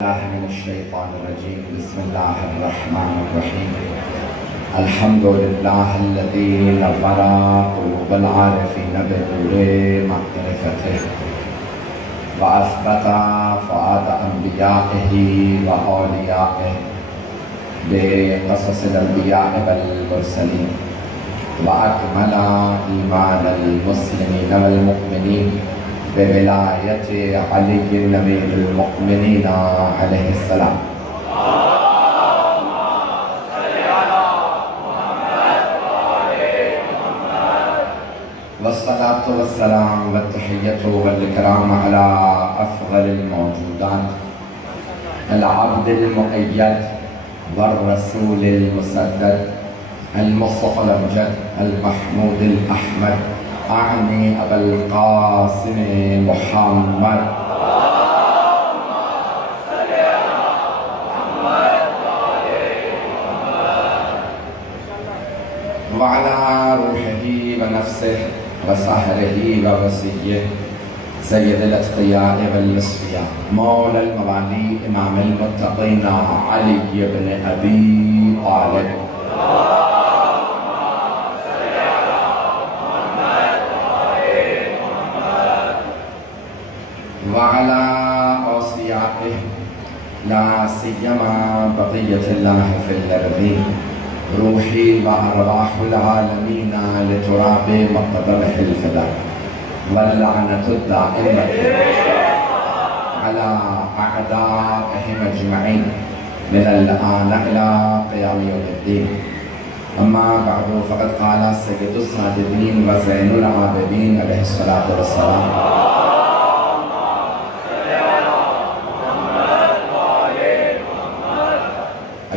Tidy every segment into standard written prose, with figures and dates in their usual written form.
من الشيطان الرجيم بسم الله الرحمن الرحيم الحمد لله الذي نور قلوب العارفين بنور معرفته وأثبت فؤاد أنبيائه وأوليائه بقصص الأنبياء والمرسلين وأكمل إيمان المسلمين والمؤمنين بولایت علی امیر المؤمنین علیہ السلام والصلاة والسلام والتحیة والکرام على افضل الموجودات العبد المؤید والرسول المسدد المصطفى الامجد المحمود الاحمد اعنی ابا القاسم محمد وعلى روحه ونفسه وسهره ووصيه سيد الاتقياء والأصفياء مولى الموالي امام المتقين علي بن ابي طالب وعلى أوصيائه لا سيما بقية الله في الأرضين روحي وأرواح العالمين لتراب مقدمه الفداء واللعنة الدائمة على أعدائهم أجمعين من الآن إلى قيام يوم الدين أما بعد فقد قال سيد الساجدين وزين العابدين عليه الصلاة والسلام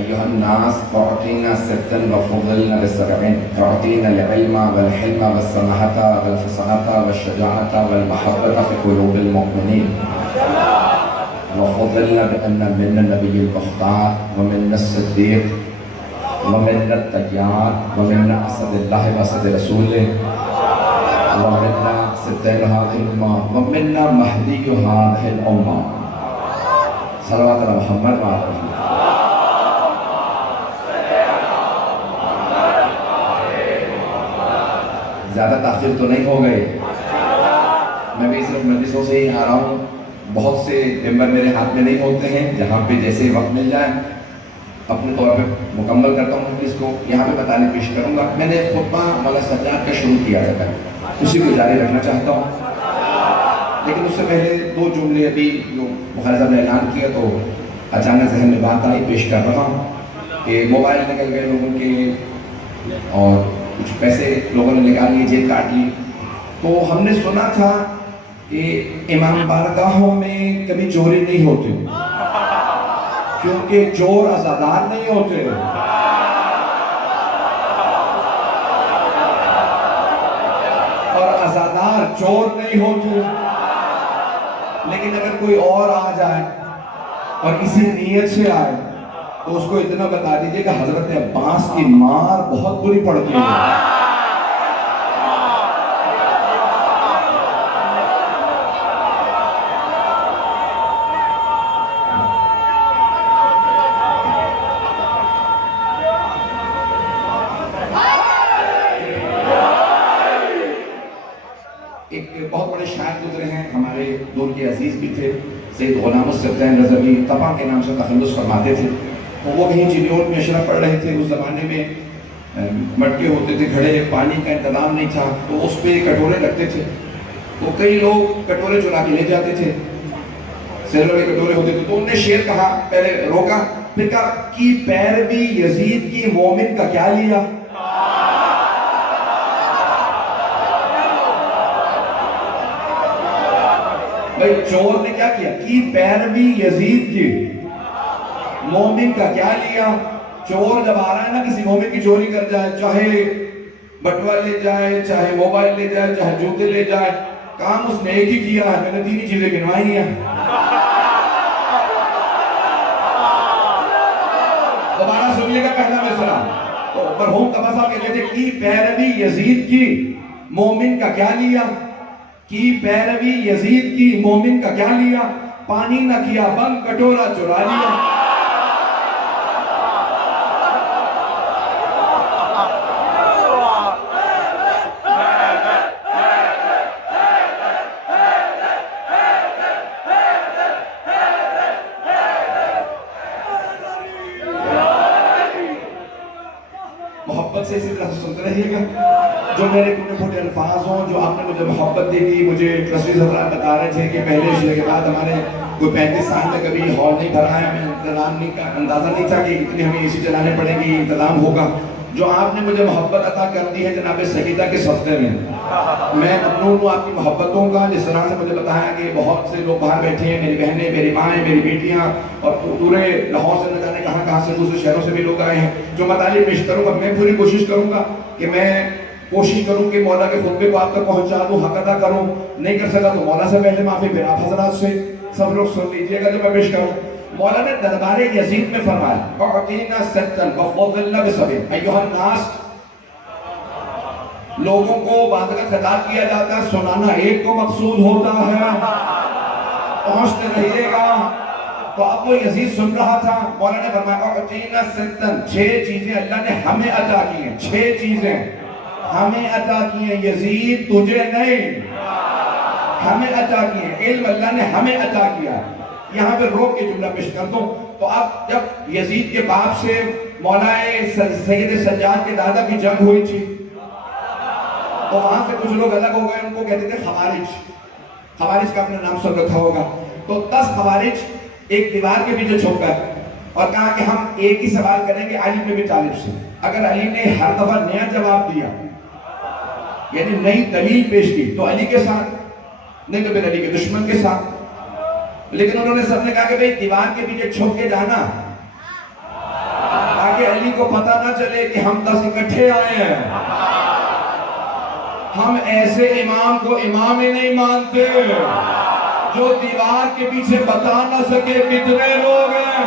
أيها الناس أعطينا ستا وفضلنا بسبعين أعطينا العلم والحلم والسماحة والفصاحة والشجاعة والمحبة في قلوب المؤمنين وفضلنا بأن منا النبي المختار ومنا الصديق ومنا الطيار ومنا أسد الله وأسد رسوله ومنا ستين هذه الأمة ومنا مهدي هذه الأمة صلوات على محمد وعلى آله زیادہ تاخیر تو نہیں ہو گئے میں بھی صرف مجلسوں سے ہی آ رہا ہوں بہت سے ممبر میرے ہاتھ میں نہیں ہوتے ہیں جہاں پہ جیسے وقت مل جائے اپنے طور پہ مکمل کرتا ہوں اس کو یہاں پہ بتانے پیش کروں گا میں نے خطبہ مولانا سجاد کا شروع کیا تھا اسی کو جاری رکھنا چاہتا ہوں لیکن اس سے پہلے دو جملے ابھی جو بخاری صاحب نے اعلان کیا تو اچانک ذہن میں بات آئی پیش کر رہا ہوں کہ موبائل نکل گئے لوگوں کے اور کچھ پیسے لوگوں نے نکال لیے جیب کاٹ لی تو ہم نے سنا تھا کہ امام بارگاہوں میں کبھی چوری نہیں ہوتی کیونکہ چور عزادار نہیں ہوتے اور عزادار چور نہیں ہوتے لیکن اگر کوئی اور آ جائے اور کسی نیت سے آئے تو اس کو اتنا بتا دیجئے کہ حضرت عباس کی مار بہت بری پڑتی ہے ایک بہت بڑے شاعر گزرے ہیں ہمارے دور کے عزیز بھی تھے سید غلام السبتین رضوی طبع کے نام سے تخلص فرماتے تھے وہ کہیں چنیوٹ میں اشرف پڑھ رہے تھے اس زمانے میں مٹکے ہوتے تھے گھڑے پانی کا انتظام نہیں تھا تو اس پہ کٹورے رکھتے تھے تو کئی لوگ کٹورے چرا کے لے جاتے تھے سیلور کے کٹورے ہوتے تھے تو انہوں نے شعر کہا پہلے روکا پھر کہا کی پیروی یزید کی مومن کا کیا لیا بھئی چور نے کیا کیا کی پیروی یزید کی مومن کا کیا لیا چور جب آ رہا ہے نا کسی مومن کی چوری کر جائے چاہے بٹوا لے جائے چاہے موبائل لے جائے چاہے جوتے لے جائے کام اس نے ایک ہی کیا ہے میں نے تینی چیزیں گنوائی ہیں دوبارہ سنیے گا پہلا مصرع تو مرحوم طبع صاحب کہتے تھے کی پیروی یزید کی مومن کا کیا لیا کی پیروی یزید کی مومن کا کیا لیا پانی نہ کیا بند کٹورا چرا لیا. محبت سے اسی طرح سے سنتے رہیے گا. جو میرے ٹوٹے پھوٹے الفاظ ہوں, جو آپ نے مجھے محبت دے دی. مجھے ٹرسٹیز حضرات بتا رہے تھے کہ پہلے عشرے کے بعد ہمارے کوئی 35 سال تک کبھی ہال نہیں بھرا ہے, ہمیں انتظام نہیں کا اندازہ نہیں تھا کہ اتنی ہمیں اسی چلانے پڑے گی, انتظام ہوگا. جو آپ نے مجھے محبت عطا کر دی ہے جناب سیدہ کے صدقے میں, میں ممنون ہوں آپ کی محبتوں کا. جس طرح سے مجھے بتایا کہ بہت سے لوگ باہر بیٹھے ہیں, میری بہنیں, میری مائیں, میری بیٹیاں, اور پورے لاہور سے نہ جانے کہاں سے دوسرے شہروں سے بھی لوگ آئے ہیں. جو مطالب پیش کروں گا, میں پوری کوشش کروں گا کہ میں کوشش کروں کہ مولا کے خطبے کو آپ تک پہنچا دوں, حق ادا کروں. نہیں کر سکا تو مولا سے پہلے معافی, پھر آپ حضرات سے. سب لوگ سن لیجئے گا جو میں پیش کروں. مولا نے دربار یزید میں فرمایا اعطینا ستا وفضلنا بسبع ایھا الناس. لوگوں کو بات کا خطاب کیا جاتا ہے, سنانا ایک کو مقصود ہوتا ہے, پہنچتے رہیے گا. تو اب وہ یزید سن رہا تھا. مولا نے فرمایا اعطینا ستا, 6 چیزیں اللہ نے ہمیں عطا کی ہیں. 6 چیزیں ہمیں عطا کی ہیں یزید, تجھے نہیں, ہمیں عطا کی ہیں. علم اللہ نے ہمیں عطا کیا. یہاں پہ روک کے جملہ پیش کر دوں. تو اب جب یزید کے باپ سے مولا سید سجاد کے دادا کی جنگ ہوئی تھی, تو وہاں سے کچھ لوگ الگ ہو گئے, ان کو کہتے تھے خوارج. خوارج کا اپنا نام سن رکھا ہوگا. تو 10 خوارج ایک دیوار کے پیچھے چھپ کر اور کہا کہ ہم ایک ہی سوال کریں گے علی بن ابی طالب سے. اگر علی نے ہر دفعہ نیا جواب دیا, یعنی نئی دلیل پیش کی, تو علی کے ساتھ, نہیں تو پھر علی کے دشمن کے ساتھ. لیکن انہوں نے سب نے کہا کہ بھئی دیوار کے پیچھے چھپ کے جانا تاکہ علی کو پتہ نہ چلے کہ ہم 10 اکٹھے آئے ہیں. ہم ایسے امام کو امام ہی نہیں مانتے جو دیوار کے پیچھے بتا نہ سکے کتنے لوگ ہیں.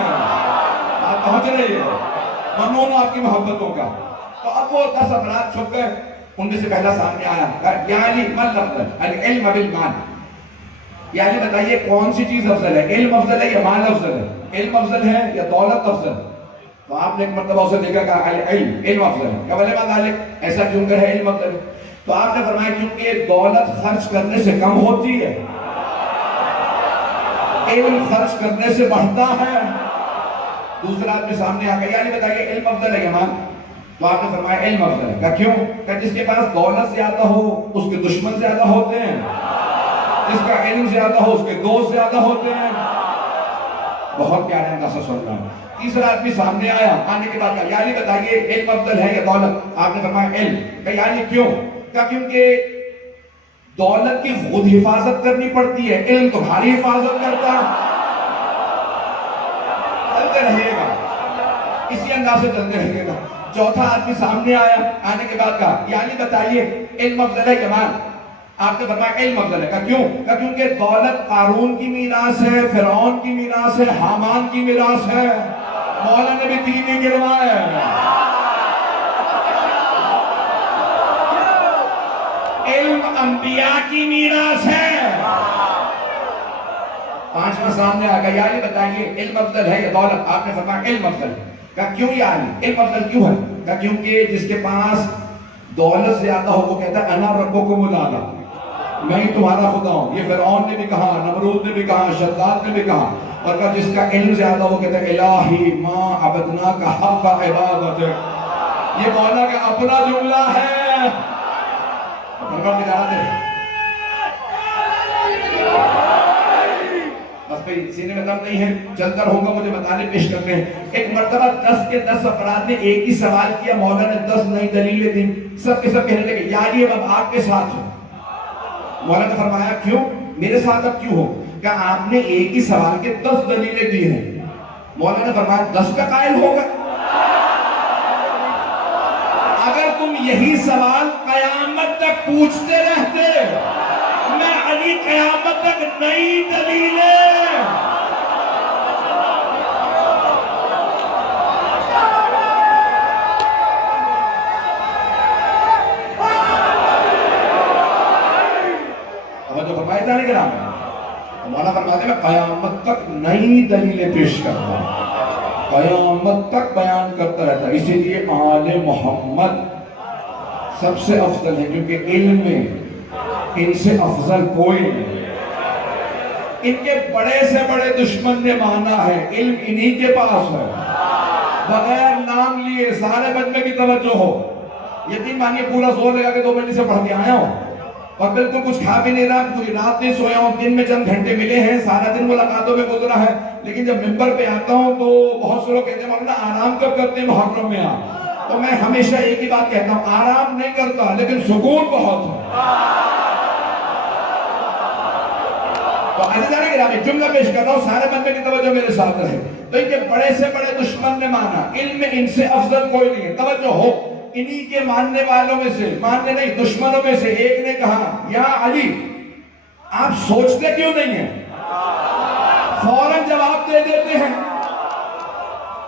آپ پہنچ رہے ہیں, ممنون ہوں آپ کی محبتوں کا. تو اب وہ 10 افراد چھپ گئے. ان میں سے پہلا سامنے آیا, یا علی من الافضل, العلم بالمال. یا علی بتائیے کون سی چیز افضل ہے, علم افضل ہے یا مال افضل ہے؟ علم افضل ہے یا دولت افضل؟ تو آپ نے ایک مرتبہ اسے دیکھا کہا علم افضل ہے. کہا ولی ما ذالک, ایسا کیوں کر ہے علم افضل ہے؟ تو آپ نے فرمایا کیونکہ دولت خرچ کرنے سے کم ہوتی ہے, علم خرچ کرنے سے بڑھتا ہے. دوسرا آدمی سامنے آ گیا, یا علی بتائیے علم افضل ہے یا مال؟ تو آپ نے فرمایا علم افضل ہے. کہا کیوں؟ کہ جس کے پاس دولت زیادہ ہو اس کے دشمن زیادہ ہوتے ہیں, جس کا علم زیادہ ہو اس کے دوست زیادہ ہوتے ہیں. بہت پیارے انداز سے سن رہا ہوں. تیسرا آدمی سامنے آیا, آنے کے بعد کہا یا علی بتائیے علم افضل ہے یا دولت؟ آپ نے فرمایا علم. کہ یا علی کیوں؟ کہا کیونکہ دولت کی خود حفاظت کرنی پڑتی ہے, علم تمہاری حفاظت کرتا ہے. چلتے رہیے گا, اسی انداز سے چلتے رہیے گا. چوتھا آدمی سامنے آیا, آنے کے بعد کہا یا علی بتائیے علم افضل ہے یا مال؟ آپ نے فرمایا علم افضل ہے. کہا کیوں؟ کہا کیونکہ دولت قارون کی میراث ہے, فرعون کی میراث ہے, حامان کی میراث ہے. مولا نے بھی 3 ہی گروایا ہے. علم انبیاء کی میراث ہے. 5واں سامنے آ گیا, یا علی بتائیے علم افضل ہے یا دولت؟ آپ نے فرمایا علم افضل. کہا کیوں یا علی علم افضل کیوں ہے؟ کہا کیونکہ جس کے پاس دولت زیادہ ہو وہ کہتا ہے انا ربکم الاعلی, میں ہی تمہارا خدا ہوں. یہ فرعون نے بھی کہا, نمرود نے بھی کہا, شداد نے بھی کہا. اور کہا جس کا علم زیادہ ہو کہتا ہے الہی ما عبدناک حق عبادت. یہ مولا کا اپنا جملہ ہے. بس بھئی سینے میں دم نہیں ہے, چلتا رہوں گا, مجھے مطالب پیش کرتے ہیں. ایک مرتبہ 10 کے 10 افراد نے ایک ہی سوال کیا, مولا نے 10 نئی دلیلیں دی. سب کے سب کہنے لگے یا علی اب آپ کے ساتھ ہوں. مولا نے فرمایا کیوں؟ میرے ساتھ اب کیوں ہو؟ کہ آپ نے ایک ہی سوال کے 10 دلیلیں دی ہیں. مولا نے فرمایا 10 کا قائل ہوگا. اگر تم یہی سوال قیامت تک پوچھتے رہتے, میں علی قیامت تک نئی دلیلیں. مولانا فرماتے ہیں میں قیامت تک نئی دلیلیں پیش کرتا ہوں، قیامت تک بیان کرتا رہتا ہے. اسی لیے آل محمد سب سے افضل ہے، کیونکہ علم میں ان سے افضل کوئی نہیں. ان کے بڑے سے بڑے دشمن نے مانا ہے علم انہی کے پاس ہے. بغیر نام لیے سارے مجمع کی توجہ ہو. یقین مانیے پورا زور لگا کے 2 مہینے سے پڑھ کے آیا ہوں اور بالکل کچھ کھا بھی نہیں رہا، پوری رات نہیں سویا ہوں. دن میں چند گھنٹے ملے ہیں، سارا دن ملاقاتوں میں گزرا ہے، لیکن جب ممبر پہ آتا ہوں تو بہت سے لوگ کہتے ہیں مولانا آرام کب کرتے ہیں محرم میں آ. تو میں ہمیشہ ایک ہی بات کہتا ہوں، آرام نہیں کرتا لیکن سکون بہت ہے. تو عزیزان گرامی جملہ پیش کر رہا ہوں، سارے بندے کی توجہ میرے ساتھ رہے. تو ان کے بڑے سے بڑے دشمن نے مانا علم میں ان سے افضل کوئی نہیں ہے. توجہ ہو، انہی کے ماننے والوں میں سے، ماننے نہیں دشمنوں میں سے ایک نے کہا یا علی آپ سوچتے کیوں نہیں ہیں؟ فوراً جواب دے دیتے ہیں.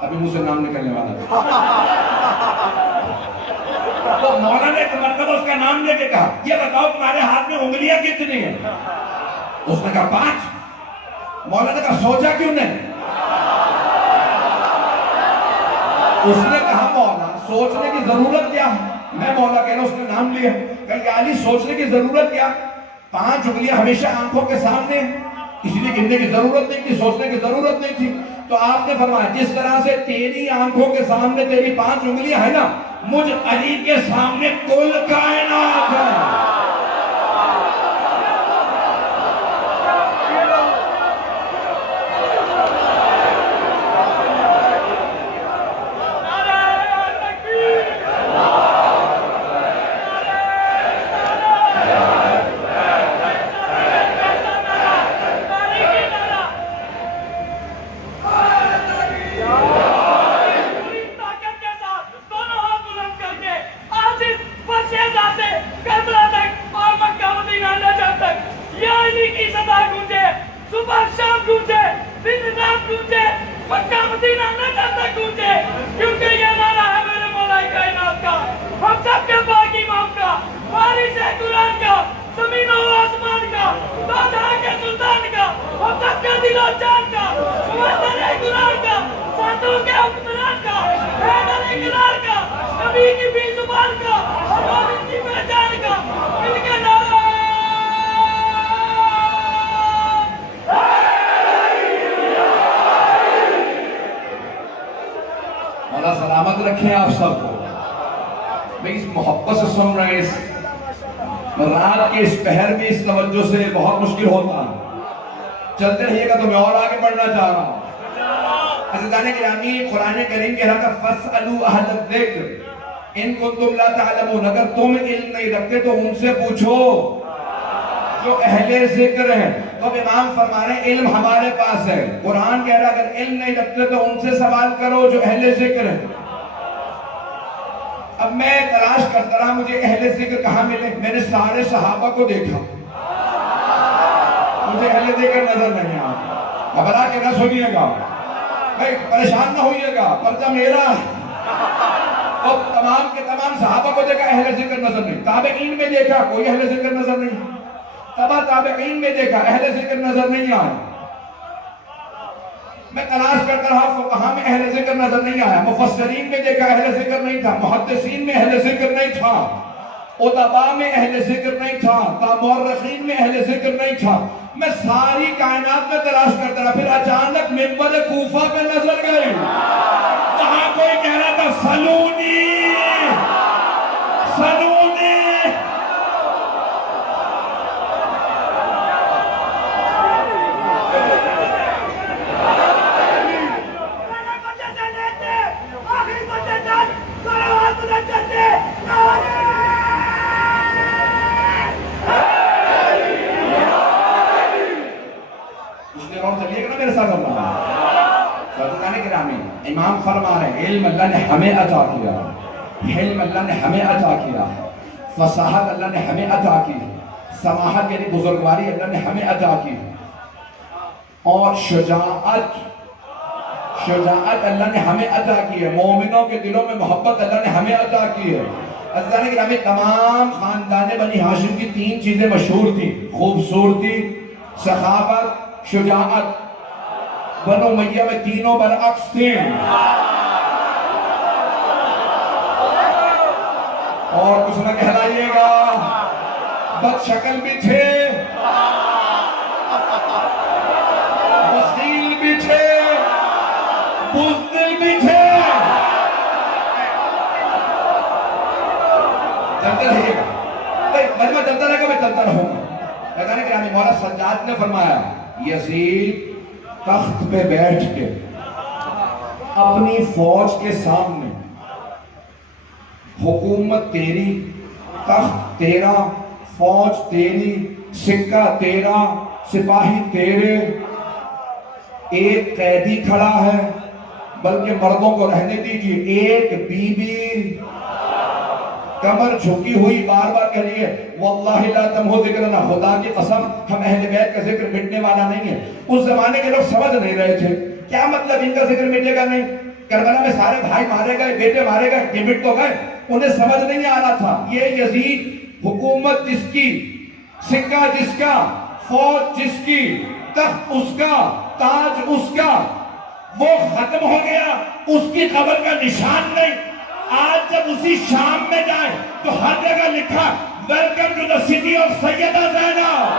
ابھی مجھ سے نام نکلنے والا تو مولانا نے ایک مرتبہ اس کا نام لے کے کہا یہ بتاؤ تمہارے ہاتھ میں انگلیاں کتنی ہیں؟ اس نے کہا 5. مولانا نے کہا سوچا کیوں نہیں؟ اس نے کہا مولا سوچنے کی ضرورت کیا ہے؟ میں مولا کہنا اس نے نام لیا کہ یا علی سوچنے کی ضرورت کیا؟ 5 انگلیاں ہمیشہ آنکھوں کے سامنے ہیں، اسی لیے گننے کی ضرورت نہیں تھی، سوچنے کی ضرورت نہیں تھی. تو آپ نے فرمایا جس طرح سے تیری آنکھوں کے سامنے تیری 5 انگلیاں ہیں نا، مجھ علی کے سامنے کل کائنات ہے. مولا سلامت رکھیں آپ سب کو. میں اس محبت سے سن رہے ہیں، اس رات کے اس پہر میں اس توجہ سے بہت مشکل ہوتا ہے. چلتے رہیے گا تو میں اور آگے بڑھنا چاہ رہا ہوں. عزیزان گرامی قرآن کریم کہہ رہا تھا فَاسْأَلُوا أَهْلَ الذِّكْرِ إِن كُنتُمْ لَا تَعْلَمُونَ. اگر تم علم نہیں رکھتے تو ان سے پوچھو جو اہل ذکر ہیں. تو امام فرما رہے ہیں علم ہمارے پاس ہے. قرآن کہہ رہا ہے اگر علم نہیں رکھتے تو ان سے سوال کرو جو اہل ذکر ہیں. اب میں تلاش کرتا رہا مجھے اہل ذکر کہاں ملے. میں نے سارے صحابہ کو دیکھا، مجھے اہل ذکر نظر نہیں آیا. گھبرا کے نہ سنیے گا، پریشان نہ ہوئیے گا، پرچہ میرا اور تمام کے تمام صحابہ کو دیکھا اہل ذکر نظر نہیں. تابعین میں دیکھا کوئی اہل ذکر نظر نہیں. تبا تابعین میں دیکھا اہل ذکر نظر نہیں آیا. میں تلاش کرتا رہا فقہاء میں اہل ذکر نظر نہیں آیا. مفسرین میں دیکھا اہل ذکر نہیں تھا. محدثین میں اہل ذکر نہیں تھا. ادباء میں اہل ذکر نہیں تھا. مورخین میں اہل ذکر نہیں تھا. میں ساری کائنات میں تلاش کرتا رہا. پھر اچانک منبر کوفہ پہ نظر گئی. وہاں کوئی کہہ رہا تھا سلونی سلونی. میرے ساتھ امام فرما رہے ہیں علم اللہ نے ہمیں عطا کیا، علم اللہ نے ہمیں عطا کیا، فصاحت اللہ نے ہمیں عطا کی، سماحت یعنی بزرگواری اللہ نے ہمیں عطا کی، اور شجاعت اللہ نے ہمیں عطا کی ہے. مومنوں کے دلوں میں محبت اللہ نے ہمیں عطا کی ہے. عزیزان گرامی تمام خاندان بنی ہاشم کی 3 چیزیں مشہور تھیں: خوبصورتی، سخاوت، شجاعت. بنو امیہ میں تینوں برعکس تھے اور کچھ نہ کہلائیے گا. بد شکل بھی تھے, بخیل بھی تھے, بزدل بھی تھے. چلتے رہیے گا, مجمع چلتا رہے گا, میں چلتا رہوں گا. کہنے کہ مولا سجاد نے فرمایا یزید تخت پہ بیٹھ کے اپنی فوج کے سامنے, حکومت تیری, تخت تیرا, فوج تیری, سکہ تیرا, سپاہی تیرے, ایک قیدی کھڑا ہے, بلکہ مردوں کو رہنے دیجیے, ایک بی بی کمر جھکی ہوئی بار بار کہہ رہی ہے واللہ لا تمہو ذکرنا, خدا کی قسم ہم اہل بیت کا ذکر مٹنے والا نہیں ہے. اس زمانے کے لوگ سمجھ نہیں رہے تھے کیا مطلب ان کا ذکر مٹے گا نہیں. کربلا میں سارے بھائی مارے گئے, بیٹے مارے گئے, یہ مٹ تو گئے. انہیں سمجھ نہیں آ رہا تھا یہ یزید, حکومت جس کی, سکہ جس کا, فوج جس کی, تخت اس کا, تاج اس کا, وہ ختم ہو گیا, اس کی قبر کا نشان نہیں. آج جب اسی شام میں جائیں تو ہر جگہ لکھا welcome to the city of Syeda Zainab.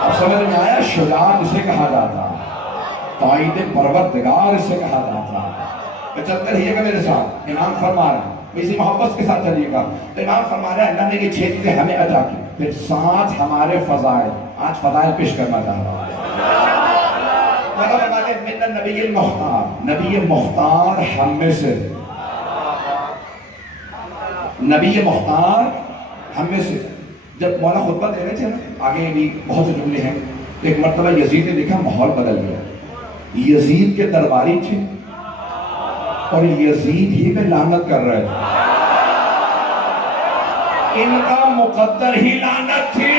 اب سمجھ میں آیا, شجاعت اسے کہا جاتا, قائد پروردگار اسے کہا جاتا. چلتے رہیے گا میرے ساتھ. امام فرما رہا ہے, اسی محبت کے ساتھ چلیے گا. تو امام فرما رہا ہے اللہ نے یہ 6 چیزیں ہمیں عطا کی, پھر 7 ہمارے فضائل. آج فضائل پیش کرنا چاہ رہا ہوں. من النبی المختار, نبی مختار ہم میں سے, نبی مختار ہم میں سے. جب مولا خطبہ دے رہے تھے نا, آگے بھی بہت سے جملے ہیں, ایک مرتبہ یزید نے لکھا ماحول بدل گیا. یزید کے درباری تھے اور یزید ہی میں لعنت کر رہے تھے. ان کا مقدر ہی لعنت تھی.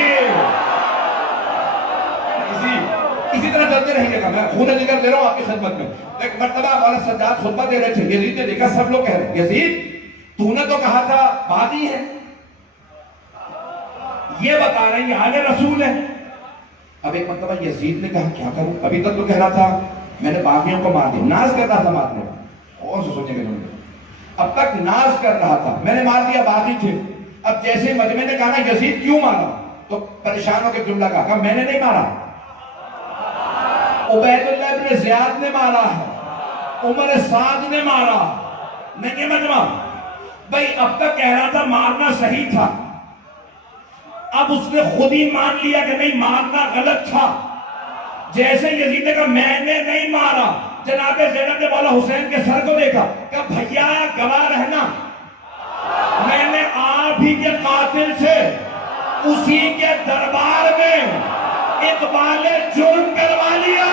اسی طرح چلتے رہیں گا. میں خون جگر دے رہا ہوں آپ کی خدمت میں. ایک مرتبہ مولا سجاد خطبہ دے رہے تھے, یزید نے دیکھا سب لوگ کہہ رہے یزید تو نے تو کہا تھا بادی ہے, یہ بتا رہے ہیں یہ آل رسول ہے. اب ایک مرتبہ یزید نے کہا کیا کروں, ابھی تک تو کہہ رہا تھا میں نے باغیوں کو مار دیا, ناز کر رہا تھا مارنے کا. اور سے سوچیں گے اب تک ناز کر رہا تھا میں نے مار دیا, باغی تھے. اب جیسے مجمع نے کہا نا یزید کیوں مارا, تو پریشان ہو کے جملہ کہا میں نے نہیں مارا, عبید اللہ ابن زیاد نے مارا ہے, عمر سعد نے مارا. نہیں مجمع بھئی اب تک کہہ رہا تھا مارنا صحیح تھا, اب اس نے خود ہی مان لیا کہ نہیں مارنا غلط تھا. جیسے یزید نے کہا میں نے نہیں مارا, جناب زینب نے مولا حسین کے سر کو دیکھا, کہا بھیا گواہ رہنا میں نے آپ ہی کے قاتل سے اسی کے دربار میں اقبال جرم کروا لیا.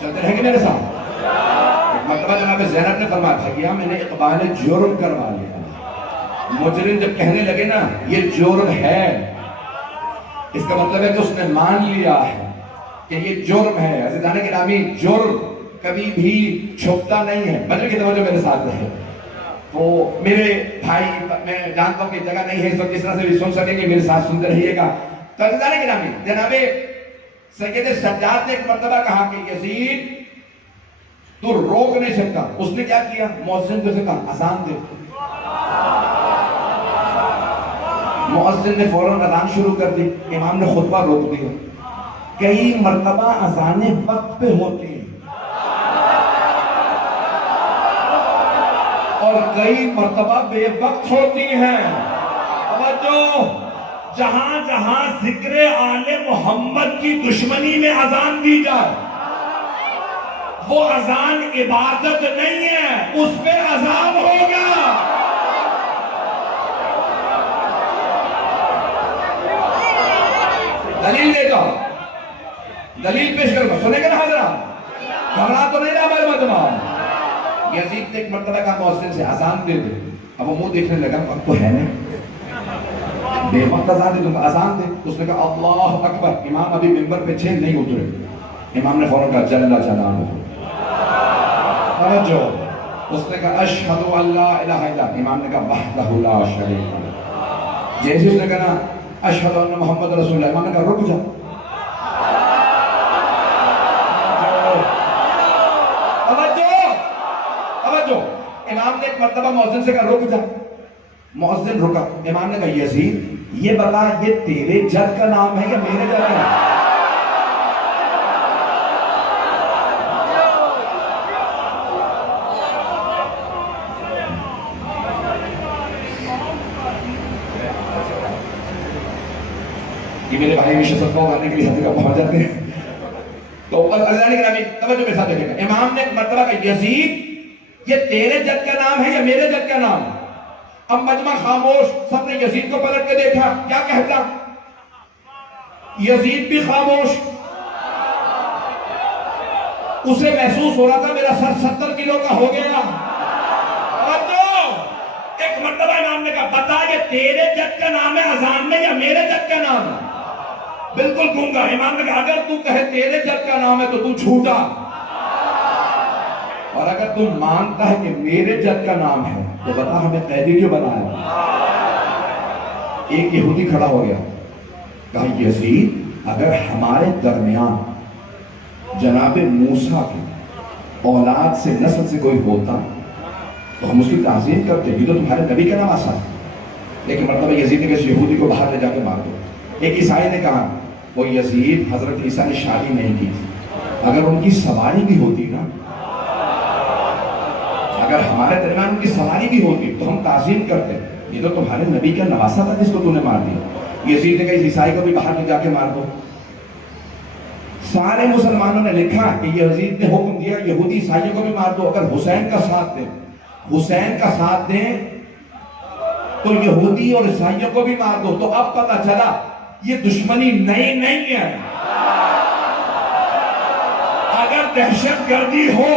چلتے رہیں گے میرے ساتھ. مرتبہ جناب زینب نے فرمایا بھیا میں نے اقبال جرم کروا لیا. مجرم جب کہنے لگے نا یہ جرم ہے, اس کا مطلب ہے کہ اس نے مان لیا ہے کہ یہ جرم ہے. عزیزان گرامی جرم کبھی بھی چھپتا نہیں ہے. بدل کی توجہ میرے ساتھ رہے. تو میرے بھائی میں جانتا ہوں کہ جگہ نہیں ہے سب جس طرح سے بھی سن سکیں گے, میرے ساتھ سنتے رہیے گا. تو عزیزان گرامی جناب سید سجاد نے ایک مرتبہ کہا کہ یزید تو روک نہیں سکتا. اس نے کیا کیا, مؤذن کو سے کہا اذان دے. مؤذن نے فوراً اذان شروع کر دی, امام نے خطبہ روک دیا. کئی مرتبہ اذانیں وقت پہ ہوتی ہیں اور کئی مرتبہ بے وقت ہوتی ہیں. توجہ, جہاں جہاں ذکر آل محمد کی دشمنی میں اذان دی جائے وہ اذان عبادت نہیں ہے, اس پہ عذاب ہوگا. دلیل دے جاؤ, دلیل پیش کرو, سنیں گے نا حضرات, گھبرا تو ایک مرتبہ کہا مؤذن سے اذان دے دے. اب وہ منہ دیکھنے لگا وقت تو ہے نہیں, بے وقت اذان دے دوں گا, اذان دے. اس نے کہا اللہ اکبر. امام ابھی ممبر پہ تھے, نہیں اترے. امام نے فوراً کہا جل جلالہ. توجہ. اس نے کہا اشہد ان لا الہ الا اللہ. امام نے کہا وحدہ لا شریک لہ. جیسے اس نے کہا اشہد ان محمد رسول اللہ, امام نے کہا رک جا. امام نے ایک مرتبہ مؤذن سے کہا رک جا. مؤذن رکا. امام نے کہا یزید یہ بتا یہ تیرے جد کا نام ہے یا میرے جد کا نام؟ یہ میرے بھائی میں شفت کو کرنے کے لیے حد کا پہنچ جاتے ہیں. تو اللہ نے کہا توجہ کے ساتھ دیکھیں گا. امام نے ایک مرتبہ کہا یزید یہ تیرے جد کا نام ہے یا میرے جد کا نام؟ اب مجمع خاموش. سب نے یزید کو پلٹ کے دیکھا, کیا کہتا؟ یزید بھی خاموش. اسے محسوس ہو رہا تھا میرا سر 70 کلو کا ہو گیا. ایک مرتبہ امام نے کہا بتا یہ تیرے جد کا نام ہے اذان میں یا میرے جد کا نام ہے؟ بالکل گونگا. امام نے کہا اگر تو کہے تیرے جد کا نام ہے تو تو جھوٹا, اور اگر تم مانتا ہے کہ میرے جد کا نام ہے تو بتا ہمیں قیدی کیوں بنایا؟ ایک یہودی کھڑا ہو گیا, کہا یزید اگر ہمارے درمیان جناب موسیٰ کی اولاد سے نسل سے کوئی ہوتا تو ہم اس کی تعظیم کرتے, یہ تو تمہارے نبی کا نام آسان. لیکن مرتبہ یزید نے کہا اس یہودی کو باہر لے جا کے مار دو. ایک عیسائی نے کہا وہ یزید حضرت عیسیٰ نے شادی نہیں کی تھی, اگر ان کی سواری بھی ہوتی نا, اگر ہمارے درمیان ان کی سواری بھی ہوتی تو ہم تعظیم کرتے. یہ تو تمہارے نبی کا نواسا تھا جس کو تو نے مار دیا. یزید نے کہا اس عیسائی کو بھی باہر لے جا کے مار دو. سارے مسلمانوں نے لکھا کہ یزید نے حکم دیا یہودی عیسائیوں کو بھی مار دو, اگر حسین کا ساتھ دیں, حسین کا ساتھ دیں تو یہودی اور عیسائیوں کو بھی مار دو. تو اب پتہ چلا یہ دشمنی نئی نہیں ہے. اگر دہشت گردی ہو,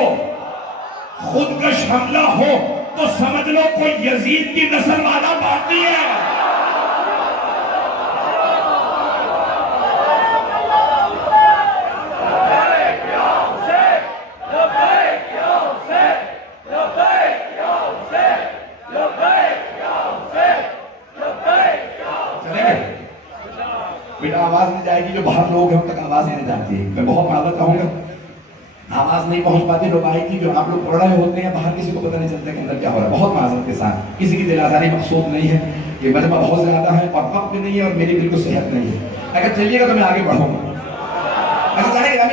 خودکش حملہ ہو تو سمجھ لو کوئی یزید کی نسل والا باقی ہے. بیٹا آواز نہیں جائے گی, جو باہر لوگ ہیں ان تک آواز نہیں جاتی ہے. میں بہت معذرت چاہوں گا, آواز نہیں پہنچ پاتی لوگ آئے گی. جو آپ لوگ پڑھ رہے ہوتے ہیں باہر کسی کو پتہ نہیں چلتا کہ اندر کیا ہو رہا ہے. بہت معذرت کے ساتھ, کسی کی دل آزاری مقصود نہیں ہے. یہ مجمع بہت زیادہ ہے اور وقت بھی نہیں ہے اور میری بالکل صحت نہیں ہے. اگر چلیے گا تو میں آگے بڑھوں گا.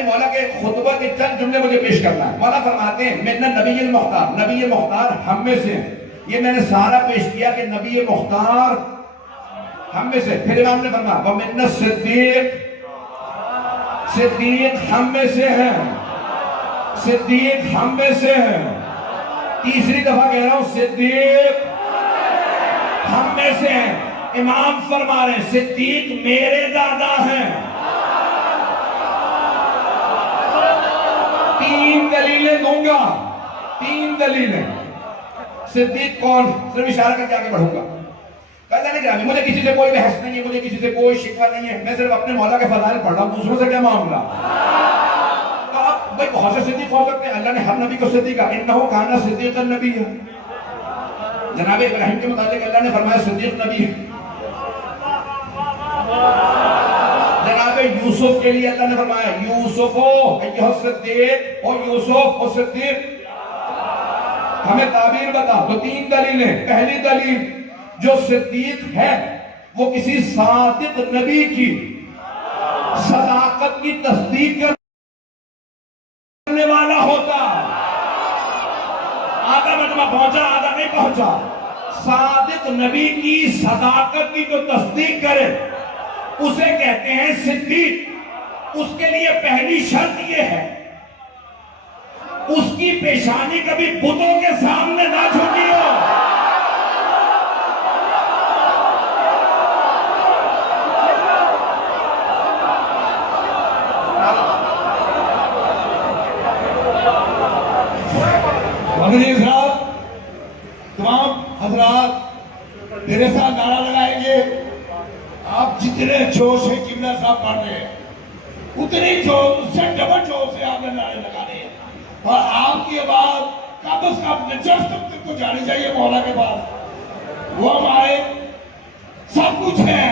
مولا کے خطبہ کے چند جملے مجھے پیش کرنا ہے. مولا فرماتے ہیں من نبی المختار, نبی مختار ہم میں سے. یہ میں نے سارا پیش کیا کہ نبی مختار ہم میں سے. پھر امام نے فرمایا ومن الصدیق, صدیق ہم میں سے ہیں, صدیق ہم میں سے ہیں. تیسری دفعہ کہہ رہا ہوں صدیق ہم میں سے ہیں. امام فرما رہے ہیں صدیق میرے دادا ہیں. 3 دلیلیں دوں گا, 3 دلیلیں. صدیق کون, صرف اشارہ کر کے آگے بڑھوں گا. کہتا نہیں کہ مجھے کسی سے کوئی بحث نہیں ہے, مجھے کسی سے کوئی شکوہ نہیں ہے, میں صرف اپنے مولا کے فضائل پڑھ رہا ہوں, دوسروں سے کیا معاملہ. تو اب بھائی بہت سے صدیق ہو سکتے ہیں, اللہ نے ہر نبی کو صدیق کہا انہو کانا صدیق النبی ہے. جناب ابراہیم کے متعلق اللہ نے فرمایا صدیق نبی ہے. جناب یوسف کے لیے اللہ نے فرمایا یوسفو ایہا صدیق, او یوسف او صدیق. ہمیں تعبیر بتا. تو 3 دلیلیں. پہلی دلیل جو صدیق ہے وہ کسی صادق نبی کی صداقت کی تصدیق کرنے والا ہوتا. آدھا مجمع پہنچا, آدھا نہیں پہنچا. صادق نبی کی صداقت کی جو تصدیق کرے اسے کہتے ہیں صدیق. اس کے لیے پہلی شرط یہ ہے اس کی پیشانی کبھی بتوں کے سامنے نہ جھکی ہو. صاحب تمام حضرات میرے ساتھ نعرہ لگائیں گے. آپ جتنے جوش سے قبلہ صاحب پڑھ رہے ہیں اتنی جوش اس سے ڈبل جوش سے آپ نے نعرے لگانے ہیں. اور آپ کی آواز کم از کم نجف تک تو جانی چاہیے مولا کے پاس. وہ ہمارے سب کچھ ہے,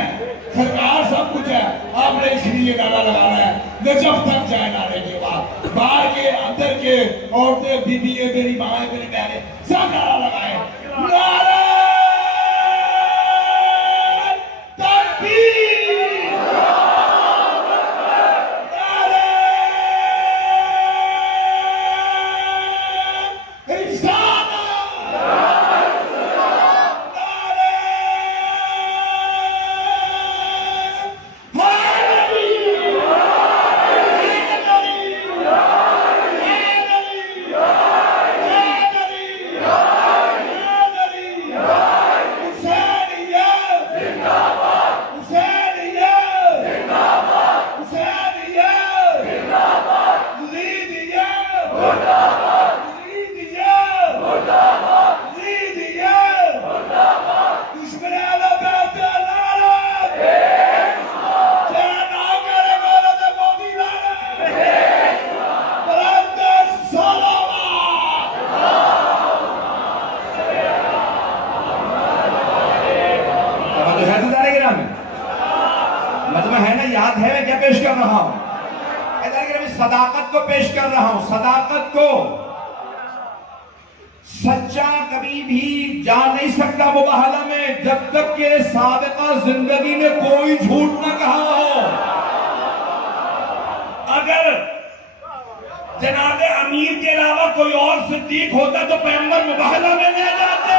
سرکار سب کچھ ہے, آپ نے اس لیے نعرہ لگانا ہے نجف تک جائے نعرے کے بعد. باہر کے اندر کے عورتیں بیوییں میری ماں میری بہنیں سب نعرہ لگائیں. نعرہ پیش کر رہا ہوں, صداقت کو پیش کر رہا ہوں. صداقت کو سچا کبھی بھی جا نہیں سکتا مباہلہ میں جب تک کہ سابقہ زندگی میں کوئی جھوٹ نہ کہا ہو. اگر جناب امیر کے علاوہ کوئی اور صدیق ہوتا تو پیغمبر مباہلہ میں نہ جاتے.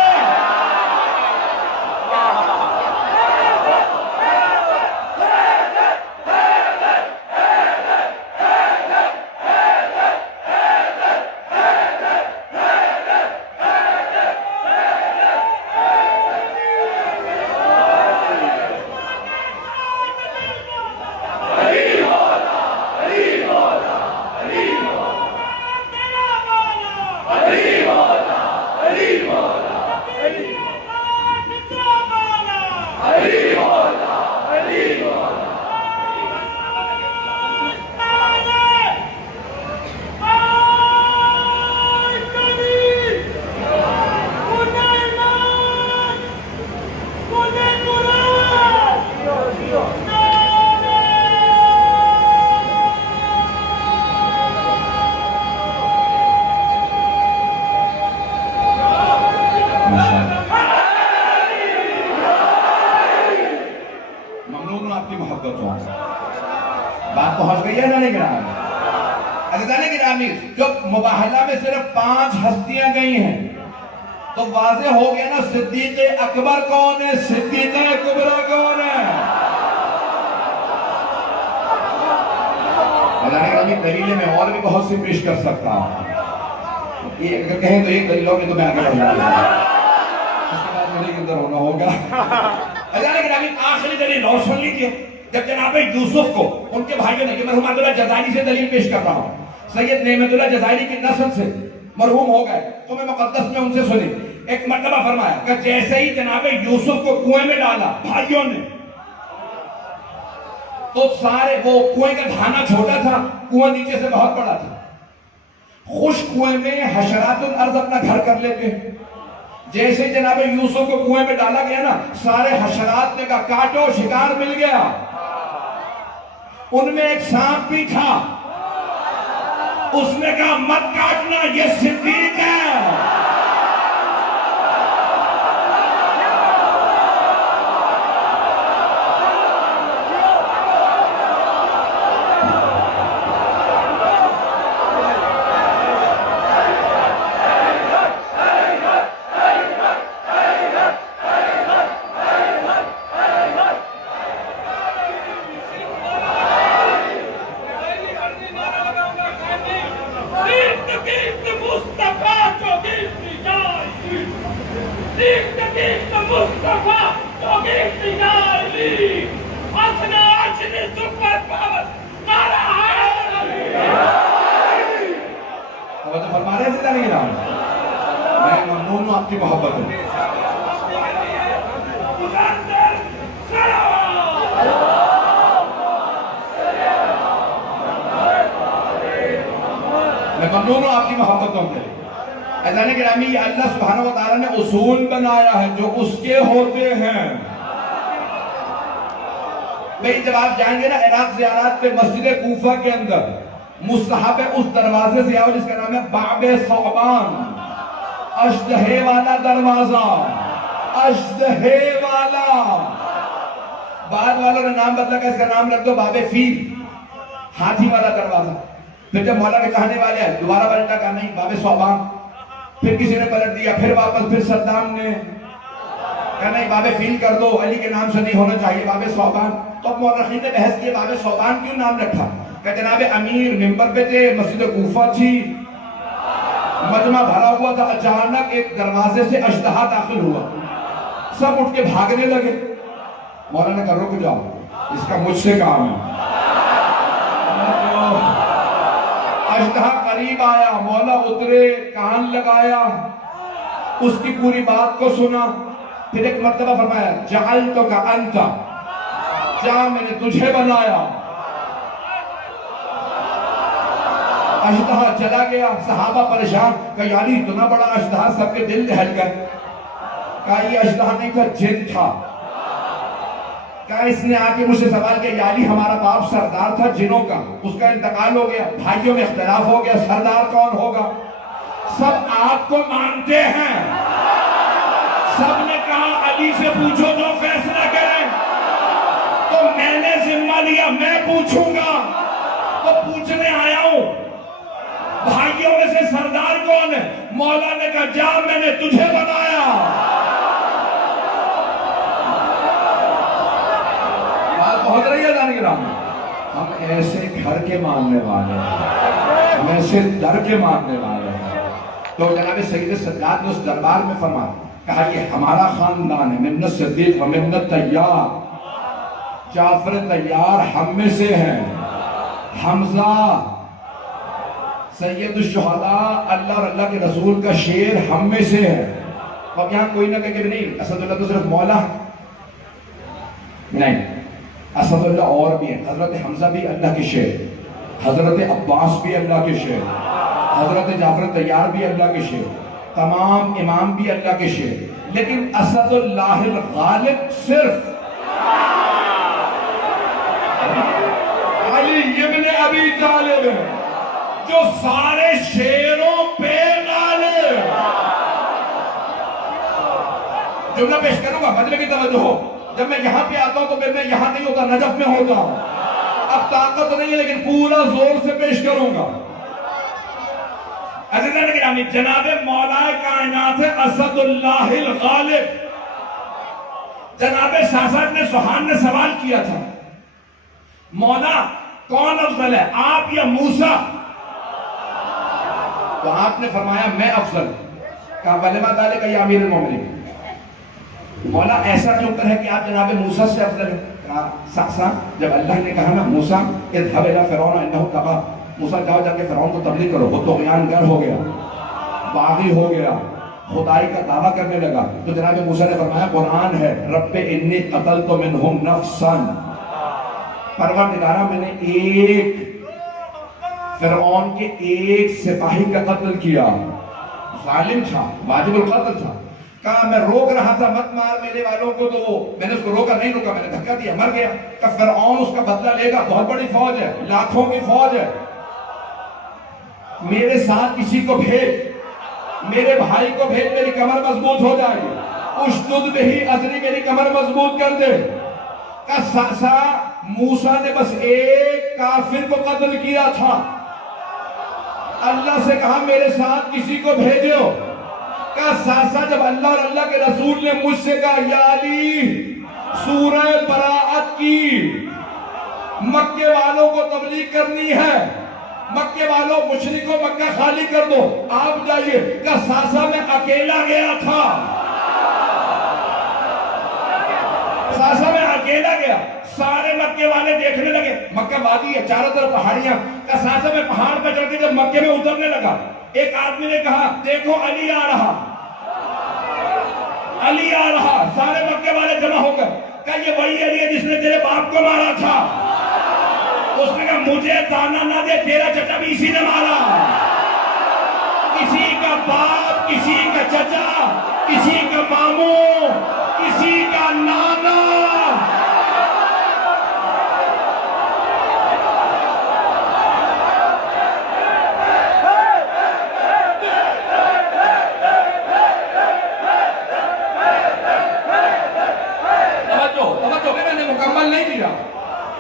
بات پہنچ گئی ہے نا نگران عزیزان گرامی. جب مباہلہ میں صرف 5 ہستیاں گئی ہیں تو واضح ہو گیا نا صدیق اکبر کون ہے, صدیق کبریٰ کون ہے. عزیزان گرامی دلیلیں میں اور بھی بہت سی پیش کر سکتا ہوں. یہ اگر کہیں تو ایک دلیل ہوگی تو میں آگے بڑھ جاؤں گا, اس کے بعد مجھے اندر ہونا ہوگا. عزیزان گرامی آخری دلیل اور سن لیجیے. جب جناب یوسف کو ان کے بھائیوں نے, مرحوم عبداللہ جزائری سے دلیل پیش کر رہا ہوں, سید نعمت اللہ جزائری کی نسل سے مرحوم ہو گئے تو میں مقدس میں ان سے سنی. ایک مرتبہ فرمایا کہ جیسے ہی جناب یوسف کو کنویں میں ڈالا بھائیوں نے تو سارے, وہ کنویں کا دھانا چھوٹا تھا, کنویں نیچے سے بہت بڑا تھا. خشک کنویں میں حشرات الارض اپنا گھر کر لیتے. جیسے جناب یوسف کو کنویں میں ڈالا گیا نا, سارے حشرات نے کہا کاٹو, شکار مل گیا. ان میں ایک سانپ بھی تھا, اس نے کہا مت کاٹنا, یہ صدیق ہے. میں ممنون ہوں آپ کی محبت میں. میں ممنون ہوں آپ کی محبتوں کے. عزیزان گرامی، یہ اللہ سبحانہ و تعالیٰ نے اصول بنایا ہے جو اس کے ہوتے ہیں. بھئی جب آپ جائیں گے نا عراق زیارات پہ، مسجد کوفہ کے اندر مستحب ہے اس دروازے سے آؤ جس کا نام ہے باب ثعبان، اشدہے والا دروازہ، اشدہے والا. بعد والوں نے نام بدلا کہ اس کا نام رکھ دو باب فیل، ہاتھی والا دروازہ. پھر جب مولا کے چاہنے والے ہیں دوبارہ پلٹا کہا نہیں باب ثعبان. پھر کسی نے پلٹ دیا، پھر واپس، پھر صدام نے کہا نہیں باب فیل کر دو، علی کے نام سے نہیں ہونا چاہیے باب ثعبان. تو مورخین نے بحث کیا باب ثعبان کیوں نام رکھا؟ کہ جناب امیر منبر پہ تھے، مسجد کوفہ تھی، مجمع بھرا ہوا تھا، اچانک ایک دروازے سے اژدہا داخل ہوا، سب اٹھ کے بھاگنے لگے. مولا نے کہا رک جاؤ، اس کا مجھ سے کام ہے. اژدہا قریب آیا، مولا اترے، کان لگایا، اس کی پوری بات کو سنا. پھر ایک مرتبہ فرمایا جعلتک انت، جا میں نے تجھے بنایا. اژدہا چلا گیا، صحابہ پریشان، کہا یا علی اتنا بڑا اژدہا، سب کے دل دہل گئے. کہا یہ اژدہا نہیں تھا، جن تھا. کہا اس نے آ کے مجھ سے سوال کیا یا علی ہمارا باپ سردار تھا جنوں کا، اس کا انتقال ہو گیا، بھائیوں میں اختلاف ہو گیا، سردار کون ہوگا؟ سب آپ کو مانتے ہیں. سب نے کہا علی سے پوچھو جو فیصلہ کریں. تو میں نے ذمہ لیا میں پوچھوں گا، تو پوچھنے آیا ہوں بھائیوں میں سے سردار کون ہے؟ مولا نے کہا جا میں نے تجھے بنایا. بات بہت رہی ہے جان گرام، ہم ایسے گھر کے ماننے والے ہیں، ہم ایسے در کے ماننے والے ہیں. تو جناب سید سجاد نے اس دربار میں فرمایا، کہا یہ ہمارا خاندان ہے، منت صدیق و منت طیار. جعفر طیار ہم میں سے ہیں، حمزہ سید الشہداء اللہ اور اللہ کے رسول کا شیر ہم میں سے ہے. اب یہاں کوئی نہ کہے کہ نہیں اسد اللہ تو صرف مولا نہیں، اسد اللہ اور بھی ہیں. حضرت حمزہ بھی اللہ کے شیر، حضرت عباس بھی اللہ کے شیر، حضرت جعفر طیار بھی اللہ کے شیر، تمام امام بھی اللہ کے شیر. لیکن اسد اللہ الغالب صرف علی ابن ابی طالب ہے، جو سارے شیروں پہ غالب. جملہ پیش کروں گا، مطلب کی توجہ ہو. جب میں یہاں پہ آتا ہوں تو پھر میں یہاں نہیں ہوتا، نجف میں ہوتا ہوں. اب طاقت نہیں ہے لیکن پورا زور سے پیش کروں گا. عزیزان گرامی، جناب مولا کائنات اسد اللہ الغالب. جناب شاہزاد نے سبحان نے سوال کیا تھا مولا کون افضل ہے، آپ یا موسیٰ؟ تو آپ نے فرمایا میں افضل. کہا وَلِمَا ذَلِكَ يَا امیر المومنین، مولا ایسا کیوں کر ہے کہ آپ جناب موسیٰ سے افضل ہیں؟ کہا سا جب اللہ نے کہا نا موسیٰ اذهب إلى فرعون إنه طغى، موسیٰ جاؤ جا کے فرعون کو تبلیغ کرو، وہ طغیانگر ہو گیا، باغی ہو گیا، خدائی کا دعویٰ کرنے لگا. تو جناب موسیٰ نے فرمایا قرآن ہے رب انی قتلت منہم نفسا، پروردگارہ میں نے ایک فرعون کے ایک سپاہی کا قتل کیا، ظالم تھا، واجب القتل تھا. کہا میں روک رہا تھا مت مار میرے والوں کو، تو میں نے اس کو روکا نہیں، روکا میں نے دھکا دیا، مر گیا. کہ فرعون اس کا بدلہ لے گا، بہت بڑی فوج ہے، لاکھوں کی فوج ہے، میرے ساتھ کسی کو بھیج، میرے بھائی کو بھیج، میری کمر مضبوط ہو جائے گی. اشدد بہی ازری، میری کمر مضبوط کر دے. کہ ساسا موسیٰ نے بس ایک کافر کو قتل کیا تھا، اللہ سے کہا میرے ساتھ کسی کو بھیجو. کہ ساسا جب اللہ اور اللہ کے رسول نے مجھ سے کہا یا علی سورہ براءت کی، مکے والوں کو تبلیغ کرنی ہے، مکے والوں مشرکوں مکہ خالی کر دو، آپ جائیے. کہ ساسا میں اکیلا گیا تھا، ساسا میں اکیلا گیا، سارے مکے والے دیکھنے لگے، مکہ وادی ہے چاروں طرف پہاڑیاں. کہ ساسا میں پہاڑ پہ چڑھ کے جب مکے میں اترنے لگا، ایک آدمی نے کہا دیکھو علی آ رہا. علی آ رہا، سارے مکے والے جمع ہو کر کہا یہ وہی علی ہے جس نے تیرے باپ کو مارا تھا. اس نے کہا مجھے تانا نہ دے، تیرا چچا بھی اسی نے مارا. کسی کا باپ، کسی کا چچا، کسی کا ماموں، کسی کا نانا.